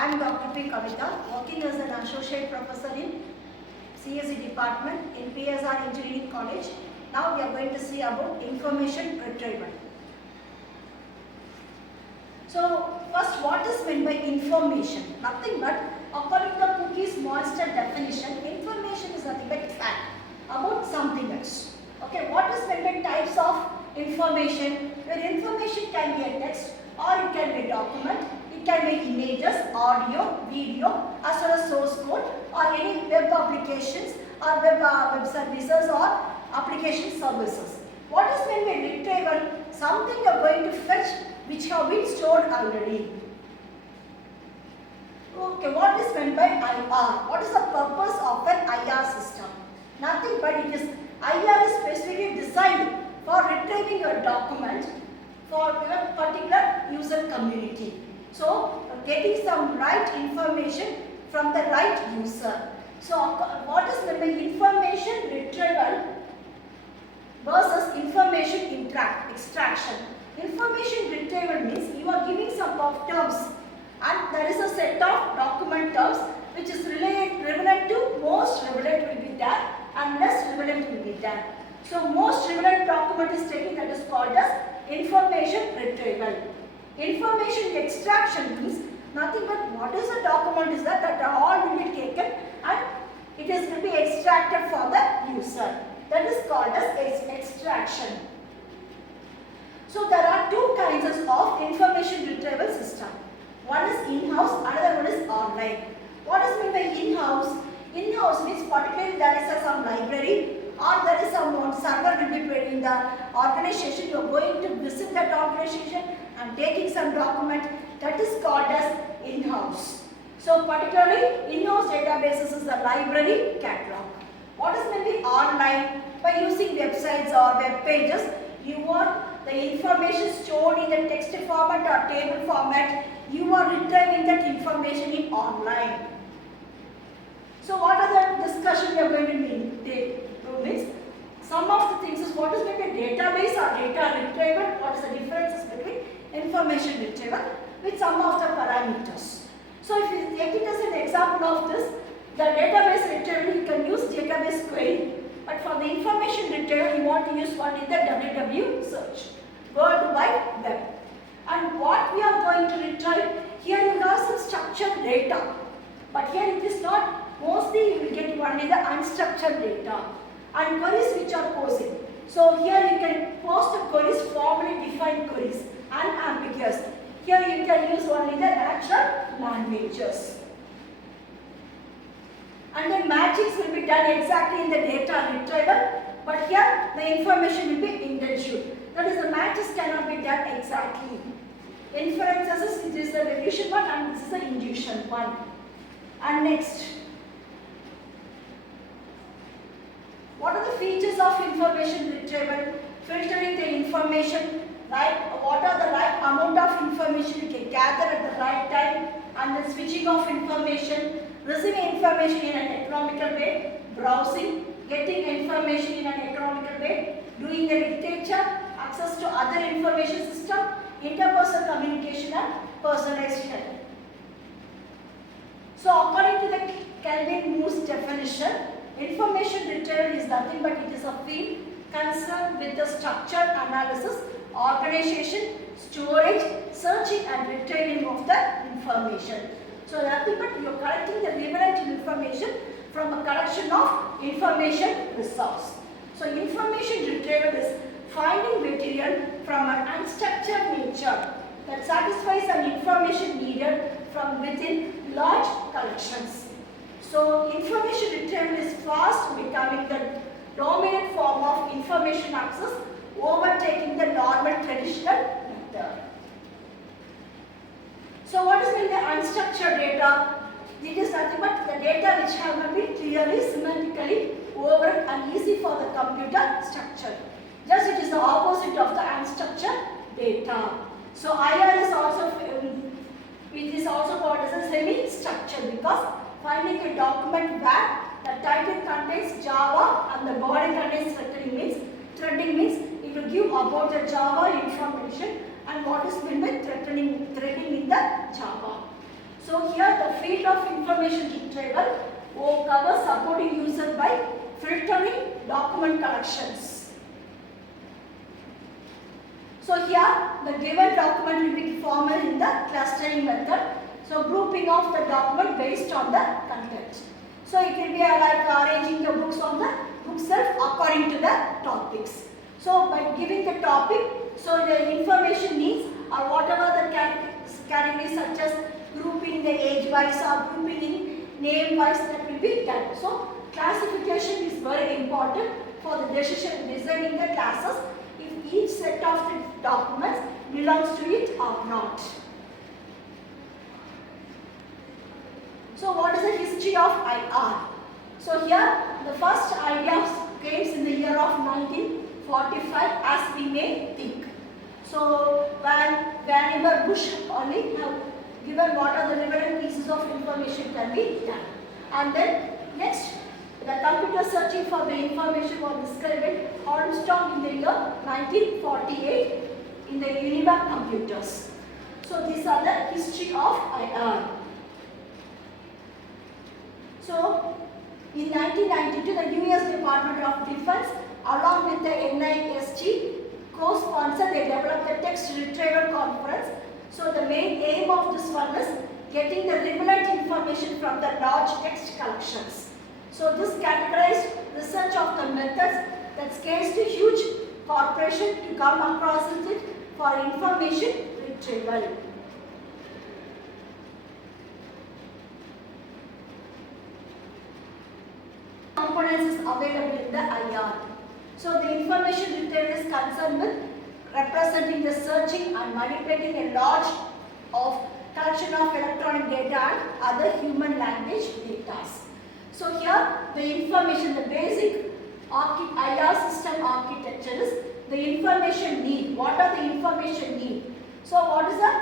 I am Dr. P. Kavitha, working as an associate professor in CSE department in P.S.R. Engineering College. Now we are going to see about information retrieval. So first, what is meant by information? Nothing but, according to Cookie's monster definition, information is nothing but fact about something else. Okay, what is meant by types of information? Where information can be a text or it can be a document, it can be images, audio, video, as well as source code or any web applications or web services or application services. What is meant by retrieval? Something you are going to fetch which have been stored already. Okay, what is meant by IR? What is the purpose of an IR system? Nothing but it is IR is specifically designed for retrieving a document for a particular user community. So, getting some right information from the right user. So, what is meant by information retrieval versus information extraction? Information retrieval means you are giving some of terms and there is a set of document terms which is relevant to most relevant will be there and less relevant will be there. So, most relevant document is taken, that is called as information retrieval. Information extraction means nothing but what is the document is that all will be taken and it is to be extracted for the user. That is called as extraction. So there are two kinds of information retrieval system. One is in-house, another one is online. What is meant by in-house? In-house means particularly there is some library or there is some server will be put in the organization. You are going to visit that organization and taking some document, that is called as in-house. So particularly in-house databases is the library catalog. What is meant by online? By using websites or web pages, you want the information stored in the text format or table format. You are retrieving that information in online. So what are the discussion we are going to take? Means some of the things is what is meant by database or data retrieval, what is the differences between information retrieval with some of the parameters. So if you take it as an example of this, the database retrieval you can use database query, but for the information retrieval you want to use only the www search, World Wide Web. And what we are going to retrieve, here you have some structured data, but here it is not, mostly you will get only the unstructured data and queries which are posing. So here you can post the queries, formally defined queries, unambiguous. Here you can use only the natural languages. And then matchings will be done exactly in the data retrieval, but here the information will be intentional. That is, the matches cannot be done exactly. Inferences, it is the deduction one and this is the induction one. And next, what are the features of information retrieval? Filtering the information, right? What are the right amount of information you can gather at the right time, and then switching of information, receiving information in an economical way, browsing, getting information in an economical way, doing the literature, access to other information system, interpersonal communication and personalization. So according to the Kelvin-Moose definition, information retrieval is nothing but it is a field concerned with the structure, analysis, organization, storage, searching and retrieving of the information. So nothing but you are collecting the relevant information from a collection of information resource. So information retrieval is finding material from an unstructured nature that satisfies an information needed from within large collections. So information retrieval is fast becoming the dominant form of information access, overtaking the normal traditional method. So what is meant by unstructured data? It is nothing but the data which have not been clearly semantically overrun and easy for the computer structure. Just it is the opposite of the unstructured data. So IR is also called as a semi-structured because finding a document where the title contains Java and the body contains threading means it will give about the Java information and what is meant by threading in the Java. So here the field of information retrieval will cover supporting users by filtering document collections. So here the given document will be formed in the clustering method. So grouping of the document based on the content. So it will be like arranging the books on the bookshelf according to the topics. So by giving the topic, so the information needs or whatever the categories such as grouping the age wise or grouping in name wise, that will be done. So classification is very important for the decision designing the classes if each set of the documents belongs to it or not. So what is the history of IR? So here the first idea came in the year of 1945 as we may think. So whenever Bush only have given what are the relevant pieces of information can be done. And then next the computer searching for the information was discovered Armstrong in the year 1948 in the Univac computers. So these are the history of IR. So, in 1992, the US Department of Defense, along with the NIST, co-sponsored, they developed the text retrieval conference. So, the main aim of this one is getting the relevant information from the large text collections. So, this categorized research of the methods that scales to huge corporation to come across it for information retrieval. Components is available in the IR. So the information retrieval is concerned with representing the searching and manipulating a large of collection of electronic data and other human language data. So here the information, the basic IR system architecture is the information need. What are the information need? So what is the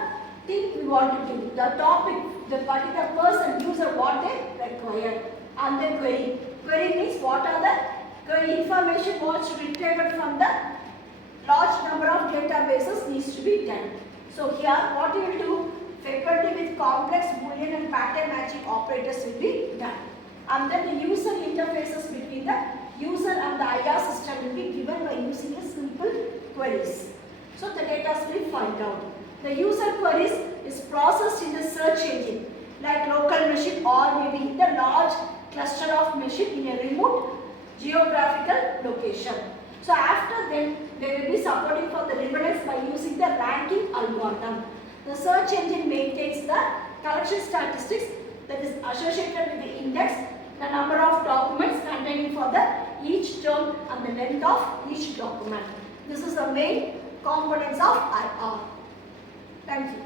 thing we want to do? The topic, the particular person, user, what they require, and the query. Query means what are the information what's retrieved from the large number of databases needs to be done. So here what you will do, faculty with complex Boolean and pattern matching operators will be done. And then the user interfaces between the user and the IR system will be given by using a simple queries. So the data will find out. The user queries is processed in the search engine like local machine or maybe in the large cluster of machine in a remote geographical location. So after then they will be supporting for the relevance by using the ranking algorithm. The search engine maintains the collection statistics that is associated with the index, the number of documents containing for the each term and the length of each document. This is the main components of IR. Thank you.